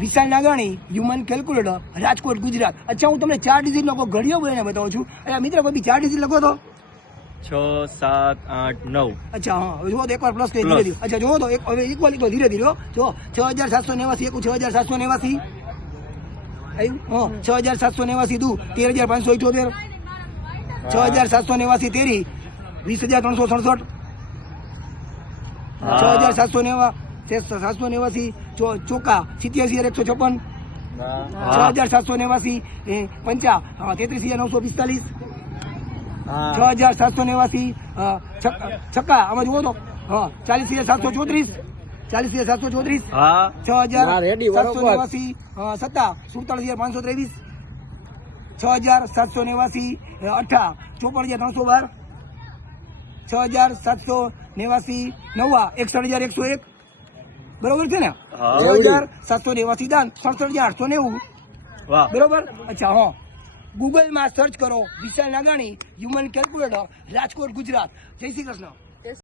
વિશાલ નાગાણી human calculator Rajkot Gujarat. અચ્છા હું તમને 4 ડિજિટ લખો ઘડીઓ બોલીને બતાવું છું. અરે મિત્ર કોઈ 4 ડિજિટ લખો તો 6 7 8 9. અચ્છા હા હવે જુઓ તો એકવાર પ્લસ કરી ધીરે ધીરે. અચ્છા જુઓ તો એક હવે ઇક્વલ ધીરે ધીરે જો 6789 એક 6789 આવ્યું. હા 6789 દુ 13578 6789 તેરી 20367 6789 ચોકા 87,156 6789 પંચા 33,945 6789 છક્કા આમાં જુઓ તો હા 40,734 40,734 6789 સત્તા 47,523 6789 અઠ્ઠા 54,312 6789 નવા 61,101 બરોબર છે ને 6789 દાન 67,890 બરોબર. અચ્છા હા ગૂગલ માં સર્ચ કરો વિશાલ નાગાણી હ્યુમન કેલ્ક્યુલેટર રાજકોટ ગુજરાત. જય શ્રી કૃષ્ણ.